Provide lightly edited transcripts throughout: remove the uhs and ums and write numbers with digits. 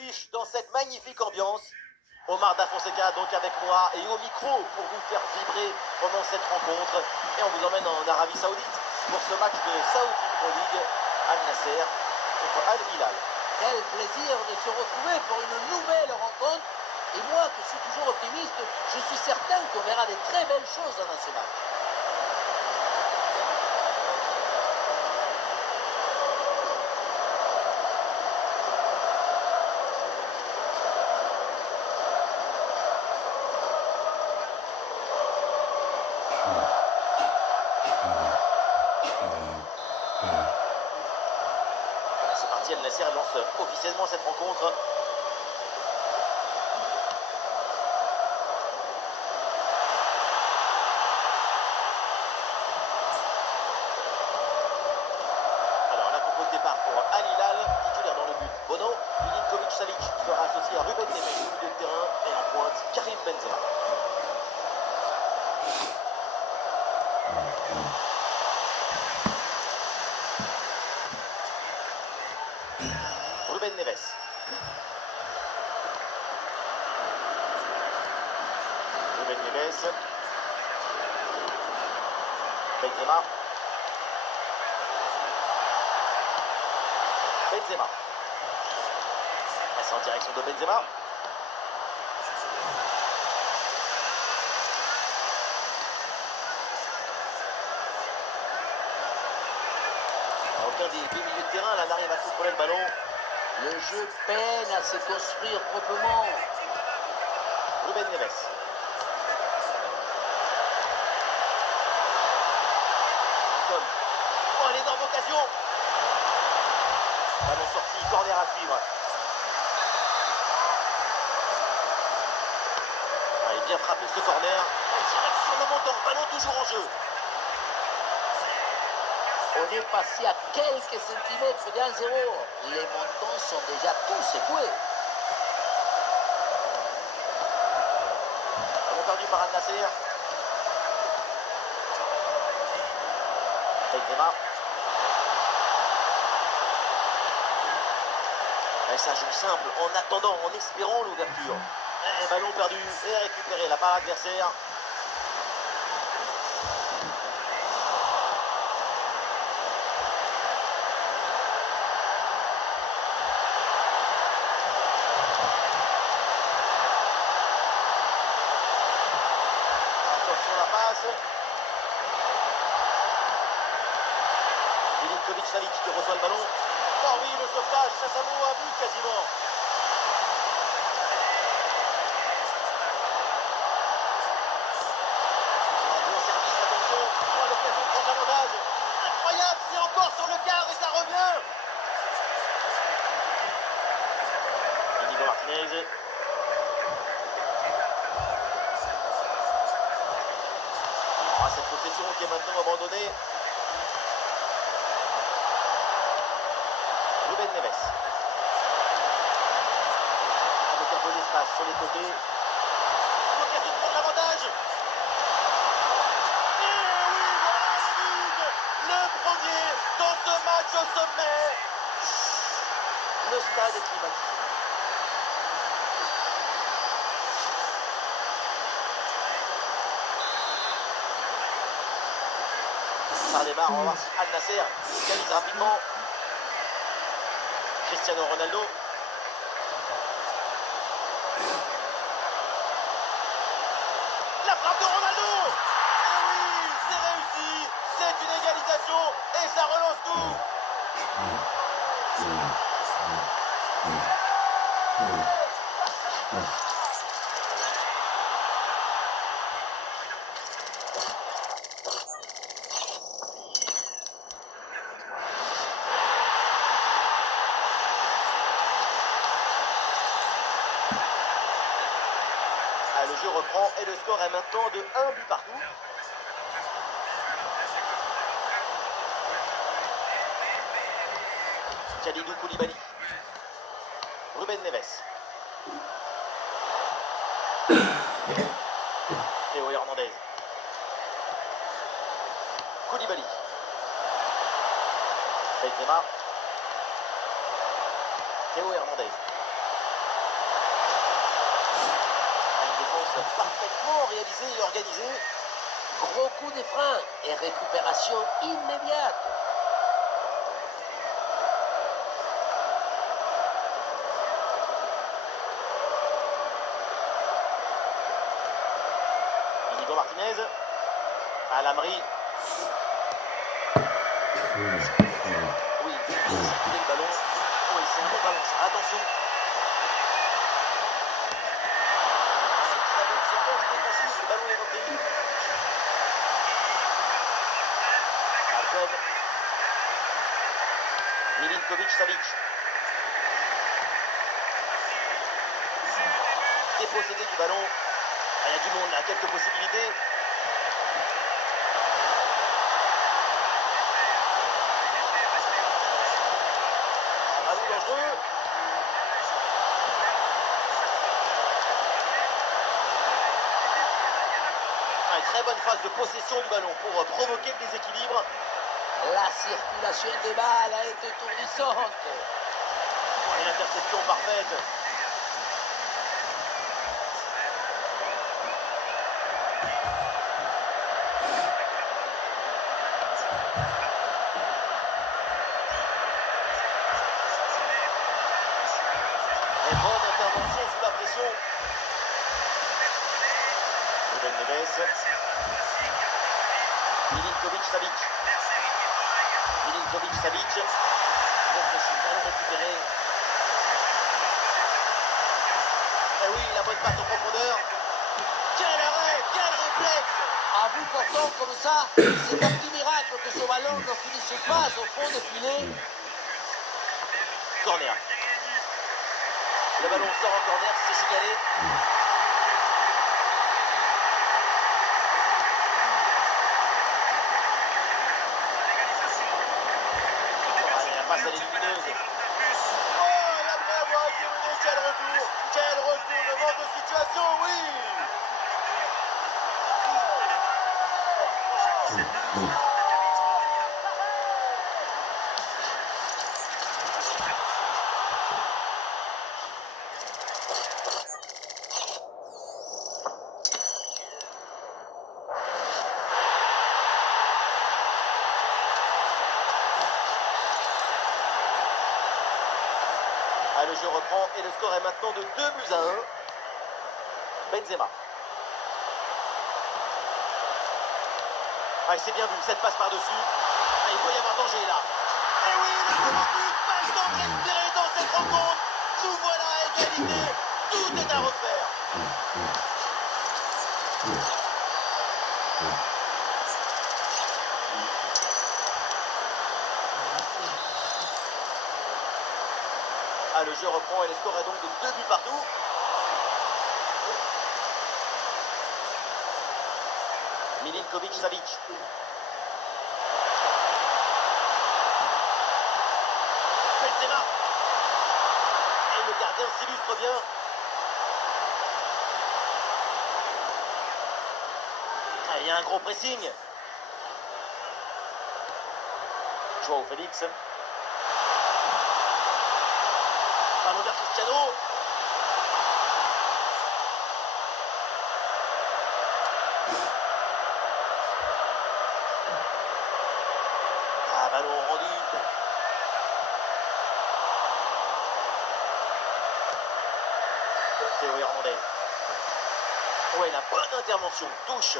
affiche dans cette magnifique ambiance. Omar Da Fonseca donc avec moi et au micro pour vous faire vibrer pendant cette rencontre. Et on vous emmène en Arabie Saoudite pour ce match de Saudi Pro League, Al Nasser contre Al Hilal. Quel plaisir de se retrouver pour une nouvelle rencontre. Et moi, qui suis toujours optimiste, je suis certain qu'on verra des très belles choses dans ce match. C'est parti, Al Nasser lance officiellement cette rencontre. Alors, la compo de départ pour Al Hilal, titulaire dans le but. Bono, Milinkovic Savic sera associé à Ruben Neves au milieu de terrain et en pointe Karim Benzema. Ruben Neves. Ruben Neves. Benzema. Benzema. Passe en direction de Benzema. Aucun des deux milieux de terrain là n'arrive à contrôler le ballon. Le jeu peine à se construire proprement. Ruben Neves. Oh, une énorme occasion. Ballon sorti, corner à suivre. Allez, bien frappé ce corner. Direction le montant, ballon toujours en jeu. On est passé à quelques centimètres de 1-0. Les montants sont déjà tous secoués. Ballon perdu par Al Nasser. Benzema. Et ça joue simple, en attendant, en espérant l'ouverture. Et ballon perdu et récupéré la part adversaire. Attention à la passe. Milinkovic Savic qui reçoit le ballon. Oh oui, le sauvetage, ça vaut un but quasiment. Bon service, attention. Oh, l'occasion de prendre l'avantage. Incroyable, c'est encore sur le quart et ça revient. Inigo Martinez. Oh, cette possession qui est maintenant abandonnée. Ruben Neves. Avec un peu d'espace sur les côtés. L'occasion de prendre l'avantage. Et oui, voilà le but. Le premier dans ce match au sommet. Le stade est climatisé. Ça démarre, on va voir si Al Nasser égalise rapidement. Cristiano Ronaldo. La frappe de Ronaldo. Et oui, c'est réussi. C'est une égalisation et ça relance tout. Ah, le jeu reprend et le score est maintenant de 1 but partout. Kalidou Koulibaly. Ruben Neves. Théo Hernandez. Koulibaly. Benzema. Théo Hernandez. organisé. Gros coup des freins et récupération immédiate. Inigo Martinez. Alamri. Oui, il fait circuler le ballon. Oui, c'est un bon ballon, ça. Attention. Très bonne séquence défensive, le ballon est repris. Alcon. Milinkovic-Savic. Dépossédé du ballon. Ah, il y a du monde là, quelques possibilités. Ballon dangereux. Ah, une très bonne phase de possession du ballon pour provoquer le déséquilibre. La circulation des balles a été étourdissante. Et l'interception parfaite. Et bonne intervention sous la pression. Ruben Neves. Milinkovic-Savic. Milinkovic-Savic. Bon pressing, ballon récupéré. Et oui, la bonne passe en profondeur. Quel arrêt, quel réflexe! À bout portant comme ça, c'est un petit miracle que ce ballon ne finisse pas au fond des filets. Corner. Le ballon sort en corner, c'est signalé. Allez, la passe elle est lumineuse. Oh, la bravo a été menée, quel retour! Quel retournement de situation, oui! Ah, le jeu reprend et le score est maintenant de 2-1. Benzema. Ah, c'est bien vu, cette passe par-dessus. Ah, il peut y avoir danger là. Et oui, le premier but, pas le temps de respirer dans cette rencontre. Nous voilà à égalité. Tout est à refaire. Ah, le jeu reprend et le score est donc de 2 buts partout. Milinkovic-Savic. Benzema. Et le gardien s'illustre bien. Ah, il y a un gros pressing. Joao Félix. Ballon vers Cristiano. Ah, ballon rendu. Théo Hernandez. Ouais, la bonne intervention. Touche.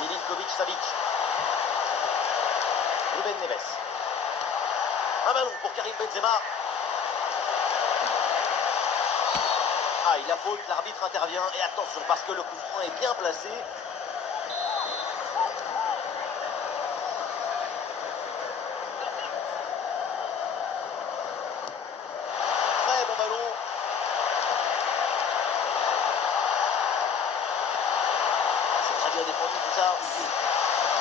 Milinkovic-Savic. Ruben Neves. Un ballon pour Karim Benzema. Ah, il a faute, l'arbitre intervient. Et attention, parce que le coup franc est bien placé. Très bon ballon. C'est très bien défendu tout ça.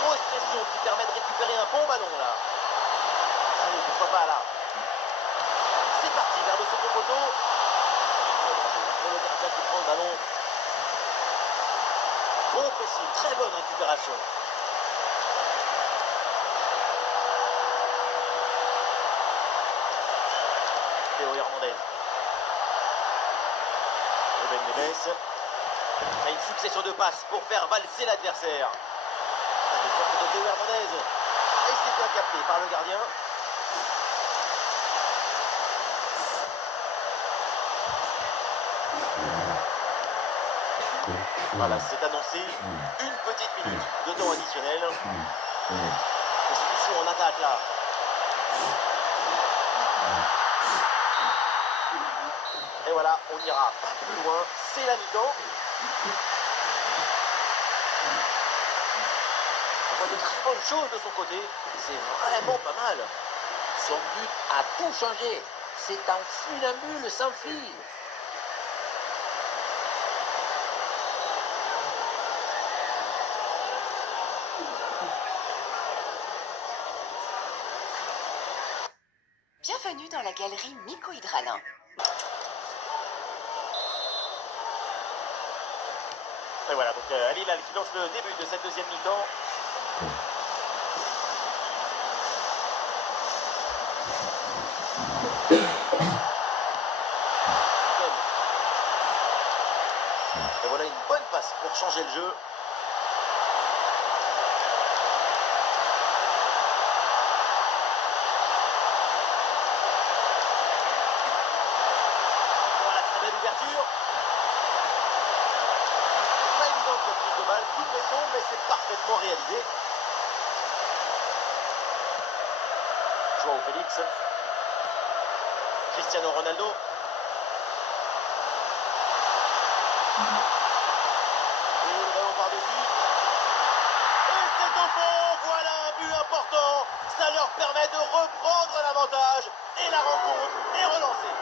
Grosse pression qui permet de récupérer un bon ballon là. Allez, pourquoi pas là. C'est parti vers le second poteau. Le gardien qui prend le ballon. Bon pressing, très bonne récupération. Théo Hernandez. Ruben Neves. A une succession de passes pour faire valser l'adversaire. Le centre de Théo Hernandez. Et c'est bien capté par le gardien. Voilà, c'est annoncé. Une petite minute de temps additionnel. Discussion en attaque là. Et voilà, on n'ira pas plus loin. C'est la mi-temps. On voit de très bonnes choses de son côté. C'est vraiment pas mal. Son but a tout changé. C'est un funambule sans fil. Bienvenue dans la galerie Miko-Hydralin. Et voilà, donc Al Hilal qui lance le début de cette deuxième mi-temps. Et voilà une bonne passe pour changer le jeu. Voilà, très belle ouverture. Pas évident cette prise de balle, sous pression, mais c'est parfaitement réalisé. Joao Félix. Cristiano Ronaldo. Et le ballon par-dessus. Et c'est au fond. Voilà un but important. Ça leur permet de reprendre l'avantage. Et la rencontre est relancée.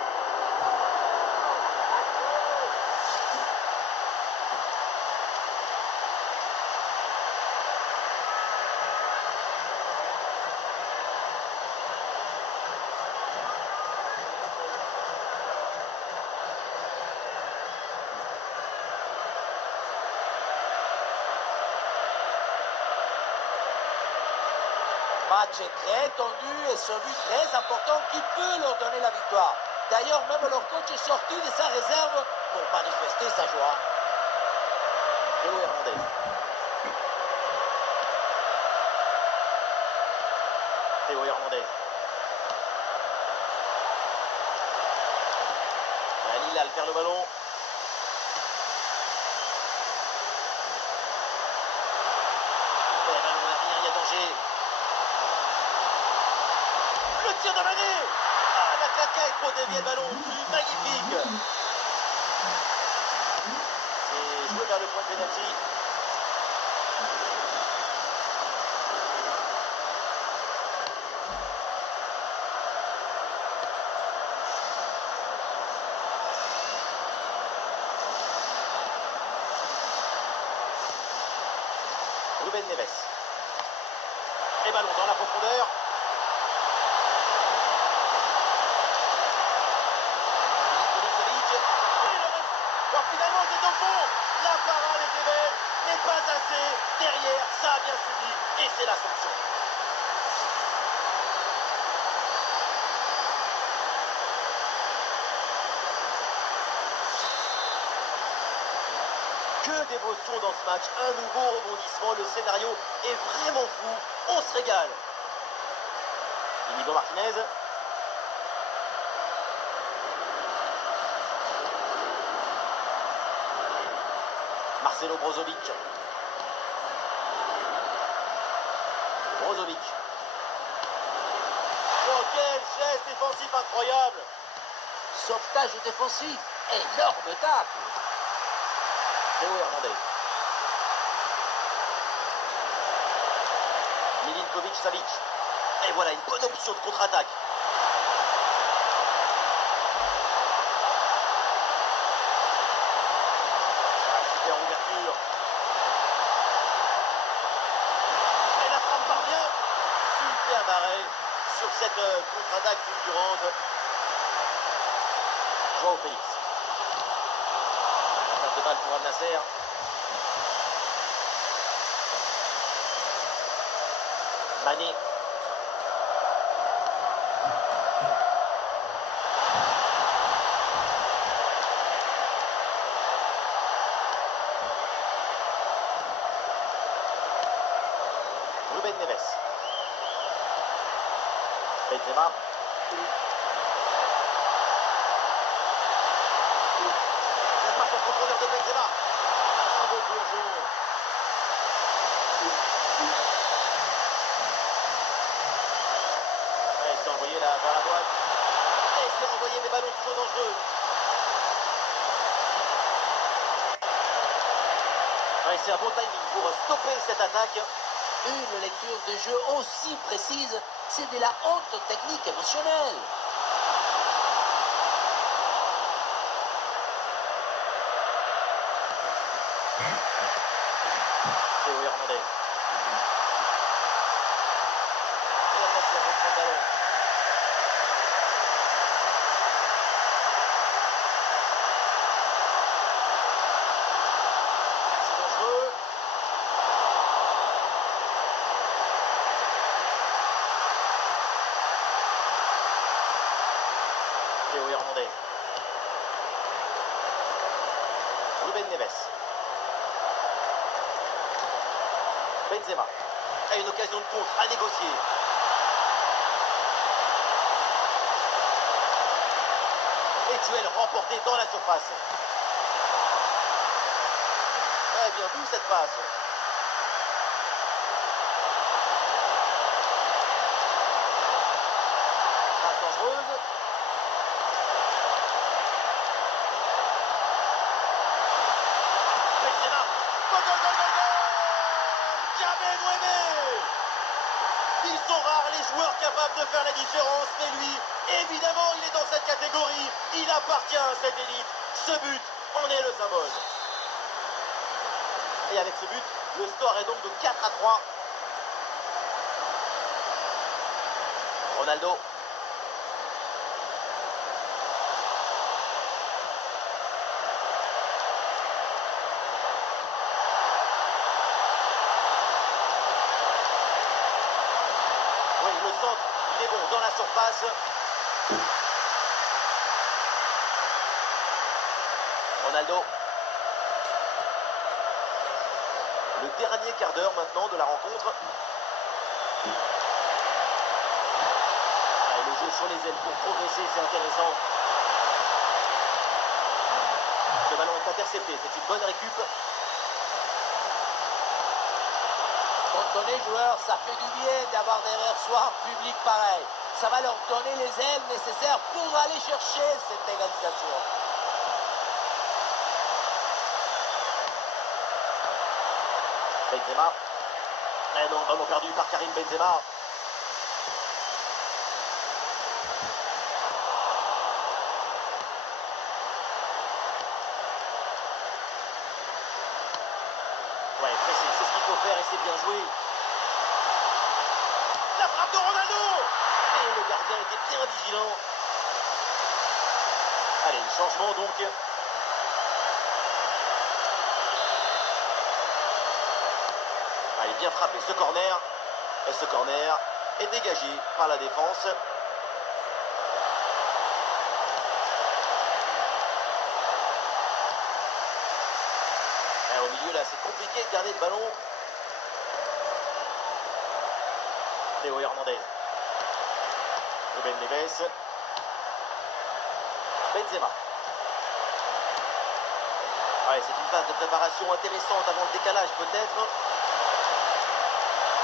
Match est très tendu et celui très important qui peut leur donner la victoire. D'ailleurs, même leur coach est sorti de sa réserve pour manifester sa joie. Théo Hernandez. Théo Hernandez. Al Hilal perd le ballon. Et le ballon à venir, il y a danger. Le tir de l'année. Ah, la claquette pour dévier le ballon au-dessus. Magnifique. C'est joué vers le point de pénalty. Ruben Neves. Et ballon dans la profondeur. Milicevic. Et le reste. Alors finalement c'est au fond. La parade était belle, mais pas assez. Derrière, ça a bien suivi. Et c'est la sanction. Que d'émotion dans ce match. Un nouveau rebondissement. Le scénario est vraiment fou. On se régale. Inigo Martinez. Marcelo Brozovic. Brozovic. Oh, quel geste défensif incroyable. Sauvetage défensif, énorme tacle. Théo Hernandez. Milinkovic Savic. Et voilà une bonne option de contre-attaque. Ah, super ouverture. Et la frappe parvient. Super arrêt sur cette contre-attaque fulgurante. Joao Félix. Perte de balle pour Al Nasser. Mané. Ruben Neves. Benzema. La passe en profondeur de Benzema. Un beau plongeon. Ouais, il s'est envoyé là vers la droite. Et il s'est envoyé des ballons toujours dangereux. Ouais, c'est un bon timing pour stopper cette attaque. Une lecture de jeu aussi précise, c'est de la haute technique émotionnelle. Théo Hernandez. Et la passe reprend le ballon. C'est dangereux. Théo Hernandez. Ruben Neves. Benzema. A une occasion de contre à négocier. Et duel remporté dans la surface. Ouais, bien vu cette passe. Passe dangereuse. Benzema. Gol, gol, gol, gol, gol. Jamais Nueve. Ils sont rares les joueurs capables de faire la différence, mais lui, évidemment, il est dans cette catégorie. Il appartient à cette élite. Ce but en est le symbole. Et avec ce but, le score est donc de 4-3. Ronaldo. Oui, le centre, il est bon dans la surface. Ronaldo. Le dernier quart d'heure maintenant de la rencontre. Ah, et le jeu sur les ailes pour progresser, c'est intéressant. Le ballon est intercepté, c'est une bonne récup. Quand on est joueur, ça fait du bien d'avoir derrière soi un public pareil. Ça va leur donner les ailes nécessaires pour aller chercher cette égalisation. Benzema. Et non, ballon perdu par Karim Benzema. Ouais, pressé, c'est ce qu'il faut faire et c'est bien joué. La frappe de Ronaldo. Et le gardien était bien vigilant. Allez, le changement donc. Allez, bien frappé ce corner. Et ce corner est dégagé par la défense. Et au milieu là, c'est compliqué de garder le ballon. Théo Hernandez. Ruben Neves. Benzema. Ouais, c'est une phase de préparation intéressante avant le décalage peut-être.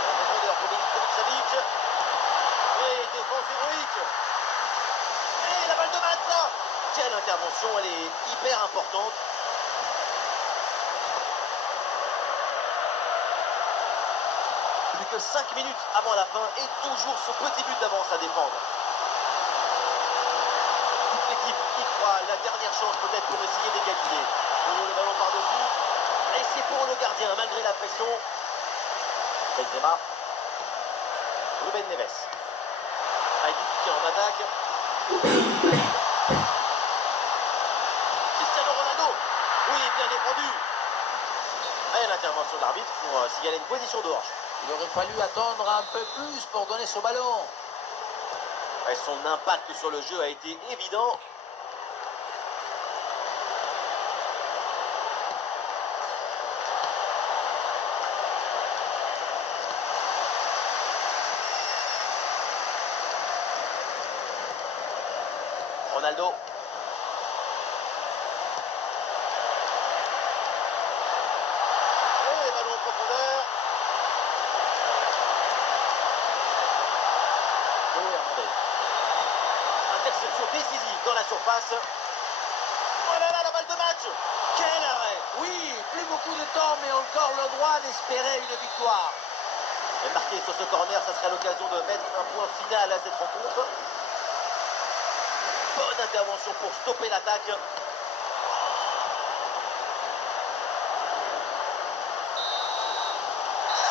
La profondeur pour Milinkovic-Savic. Et défense héroïque. Et la balle de match là. Quelle intervention, elle est hyper importante. Plus que 5 minutes avant la fin et toujours ce petit but d'avance à défendre. Toute l'équipe y croit, la dernière chance peut-être pour essayer d'égaliser. Le ballon par-dessus. Et c'est pour le gardien malgré la pression. Benzema. Ruben Neves. Avec du soutien en attaque. Cristiano Ronaldo. Oui, bien défendu. Et l'intervention de l'arbitre pour signaler une position de hanche. Il aurait fallu attendre un peu plus pour donner ce ballon. Et son impact sur le jeu a été évident. Ronaldo. Et ballon en profondeur. Théo Hernandez. Interception décisive dans la surface. Oh là là, la balle de match. Quel arrêt. Oui, plus beaucoup de temps, mais encore le droit d'espérer une victoire. Et marqué sur ce corner, ça serait l'occasion de mettre un point final à cette rencontre. Bonne intervention pour stopper l'attaque.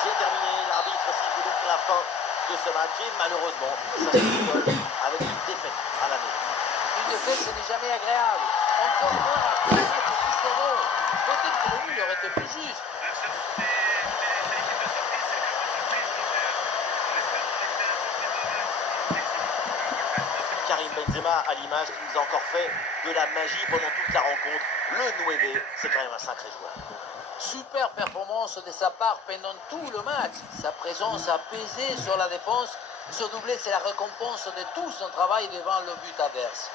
C'est terminé, l'arbitre siffle donc la fin de ce match et malheureusement, ça se dévoile avec une défaite à la maison. Une défaite, ce n'est jamais agréable. Encore moins après un match aussi serré. Peut-être que le nul aurait été plus juste. Karim Benzema à l'image qui nous a encore fait de la magie pendant toute la rencontre. Le 9, c'est quand même un sacré joueur. Super performance de sa part pendant tout le match. Sa présence a pesé sur la défense. Ce doublé, c'est la récompense de tout son travail devant le but adverse.